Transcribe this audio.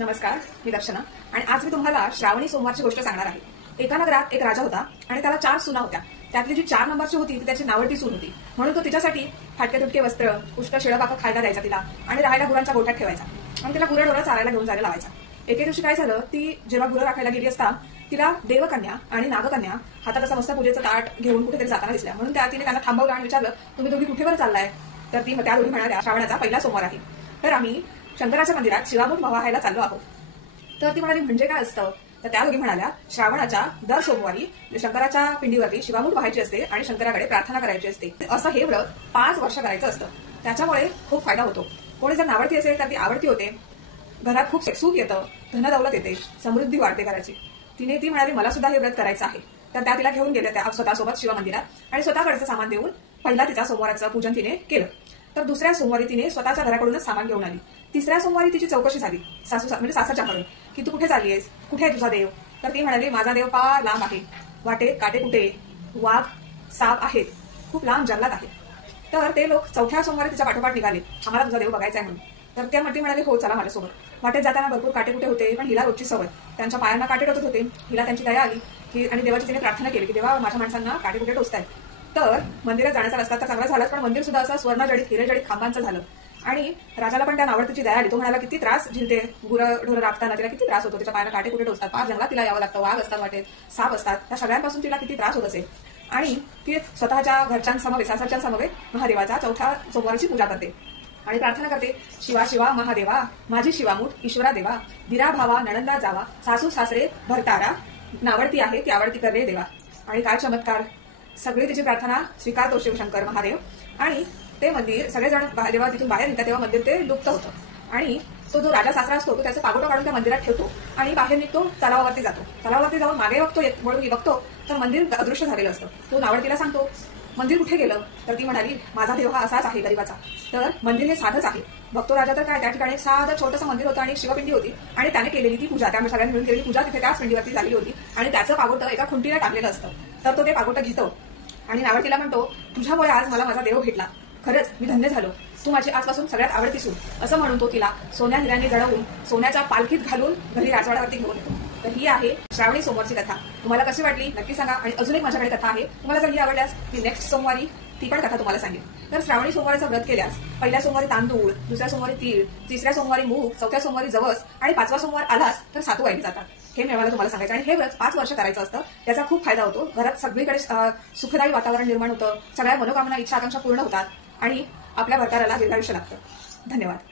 नमस्कार, मी दर्शना आणि आज मी तुम्हाला श्रावणी सोमवारची गोष्ट सांगणार आहे। एका नगरात एक राजा होता आणि त्याला 4 सुना होत्या। त्यातली जी 4 नंबरची होती ती त्याची नावडती सून होती, म्हणून तो तिच्यासाठी फाटके तुटके वस्त्र, पुष्कळ शिळपाक खायला द्यायचा तिला आणि राहायला गुरांच्या गोठ्यात ठेवायचा आणि तिला गुरंढोरं चारायला घेऊन जायला लावायचा। एके दिवशी काय झालं, ती जेव्हा गुरं राखायला गेली असता तिला देवकन्या आणि नागकन्या हातात असं मस्त पूजेचं ताट घेऊन कुठेतरी जाताना दिसल्या, म्हणून तिने त्यांना थांबवलं आणि विचारलं, तुम्ही दोघी कुठेवर चाललाय? तर त्या दोघी म्हणाल्या, श्रावणाचा पहिला सोमवार आहे, तर आम्ही शंकराच्या मंदिरात शिवामूठ व्हायला चाललो आहोत। तर ती म्हणाली, म्हणजे काय असतं? तर त्या दोघी म्हणाल्या, श्रावणाच्या दर सोमवारी शंकराच्या पिंडीवरती शिवामूठ व्हायची असते आणि शंकराकडे प्रार्थना करायची असते। असं हे व्रत 5 वर्ष करायचं असतं, त्याच्यामुळे खूप फायदा होतो। कोणी जर नावडती असेल तर ती आवडती होते, घरात खूप सुख येतं, धन दौलत येते, समृद्धी वाढते घराची। ती म्हणाली, मला सुद्धा हे व्रत करायचं आहे। तर त्या तिला घेऊन गेल्या त्या स्वतःसोबत शिव मंदिरात आणि स्वतःकडचं सामान देऊन पहिला तिचा सोमवाराचं पूजन तिने केलं। तर दुसऱ्या सोमवारी तिने स्वतःच्या घराकडूनच सामान घेऊन आली। तिसऱ्या सोमवारी तिची चौकशी झाली म्हणजे सासरच्याकडून, की तू कुठे चाललीयस, कुठे आहे तुझा देव? तर ती म्हणाली, माझा देव फार लांब आहे, वाटेत काटेकुटे वाघ साप आहेत, खूप लांब जंगलात आहे। तर ते लोक चौथ्या सोमवारी तिच्या पाठोपाठ निघाले, आम्हाला तुझा देव बघायचा आहे म्हणून। तर त्या म्हणाली, हो चला माझ्यासोबत। वाटेत जाताना भरपूर काटेकुटे होते, पण हिला रोजची सवय, त्यांच्या पायांना काटे टोचत होते। हिला त्यांची दया आली की आणि देवाची तिने प्रार्थना केली की देवा, माझ्या माणसांना काटेकुटे टोचतायत। तर मंदिरात जाण्याचा रस्ता तर चांगला झालाच, पण मंदिर सुद्धा असं स्वर्णजडित हिरेजडित खांबांचं झालं आणि राजाला पण त्या नावडतीची दया आली। तो म्हणाला, किती त्रास झेलते, गुरं राखताना तिला किती त्रास होतो, तिच्या पायाला काटे कुठे टोचतात, फार जंगलात तिला यावं लागतं, वाघ असतात वाटेत, साप असतात, त्या सगळ्यांपासून तिला किती त्रास होत असेल। आणि ती स्वतःच्या घरच्यांसमवेत सासरच्यांसमवेत महादेवाच्या चौथ्या सोमवारीची पूजा करते आणि प्रार्थना करते, शिवा शिवा महादेवा, माझी शिवामूठ ईश्वरा देवा, दिरा भावा नणंदा जावा, सासू सासरे भरतारा, नावडती आहे ती आवडती कर रे देवा। आणि काय चमत्कार, सगळी तिची प्रार्थना स्वीकारतो शिवशंकर महादेव आणि ते मंदिर सगळेजण जेव्हा तिथून बाहेर निघतात तेव्हा मंदिर ते लुप्त होतं आणि तो जो राजा सासरा असतो तो त्याचं पागोटं काढून त्या मंदिरात ठेवतो आणि बाहेर निघतो, तलावावरती जातो। तलावावरती जाऊन मागे बघतो तर मंदिर अदृश्य झालेलं असतं। तो नावडतीला सांगतो, मंदिर कुठे गेलं? तर ती म्हणाली, माझा देव हा असाच आहे गरीबाचा। तर मंदिर हे साधंच आहे। बघतो राजा तर काय, त्या ठिकाणी एक साधं छोटंसं मंदिर होतं आणि शिवपिंडी होती आणि त्याने केलेली ती पूजा, त्यामुळे सगळ्यांनी मिळून केलेली पूजा तिथे त्याच पिंडीवरती झालेली होती आणि त्याचं पागोटं एका खुंटीला टाकलेलं असतं। तर तो ते पागोटं घेतो आणि नावडतीला म्हणतो, तुझ्यामुळे आज मला माझा देव भेटला, खरंच मी धन्य झालो, तू माझी आजपासून सगळ्यात आवडती सून, असं म्हणून तो तिला सोन्या हिऱ्याने जळवून सोन्याच्या पालखीत घालून घरी राजवाड्यावरती घेऊन येतो। तर ही आहे श्रावणी सोमवारची कथा। तुम्हाला कशी वाटली नक्की सांगा। आणि अजून एक माझ्याकडे कथा आहे, तुम्हाला जर ही आवडल्यास मी नेक्स्ट सोमवारी ती पण कथा तुम्हाला सांगेन। तर श्रावणी सोमवाराचं व्रत केल्यास पहिल्या सोमवारी तांदूळ, दुसऱ्या सोमवारी तीळ, तिसऱ्या सोमवारी मूग, चौथ्या सोमवारी जवस आणि 5वा सोमवार आलास तर सातू वाहिली जातात। हे मी मला तुम्हाला सांगायचं आणि हे व्रत 5 वर्ष करायचं असतं, त्याचा खूप फायदा होतो। घरात सगळीकडे सुखदायी वातावरण निर्माण होतं, सगळ्या मनोकामना इच्छा आकांक्षा पूर्ण होतात आणि आपल्या भरताराला दीर्घायुष्य लागतं। धन्यवाद।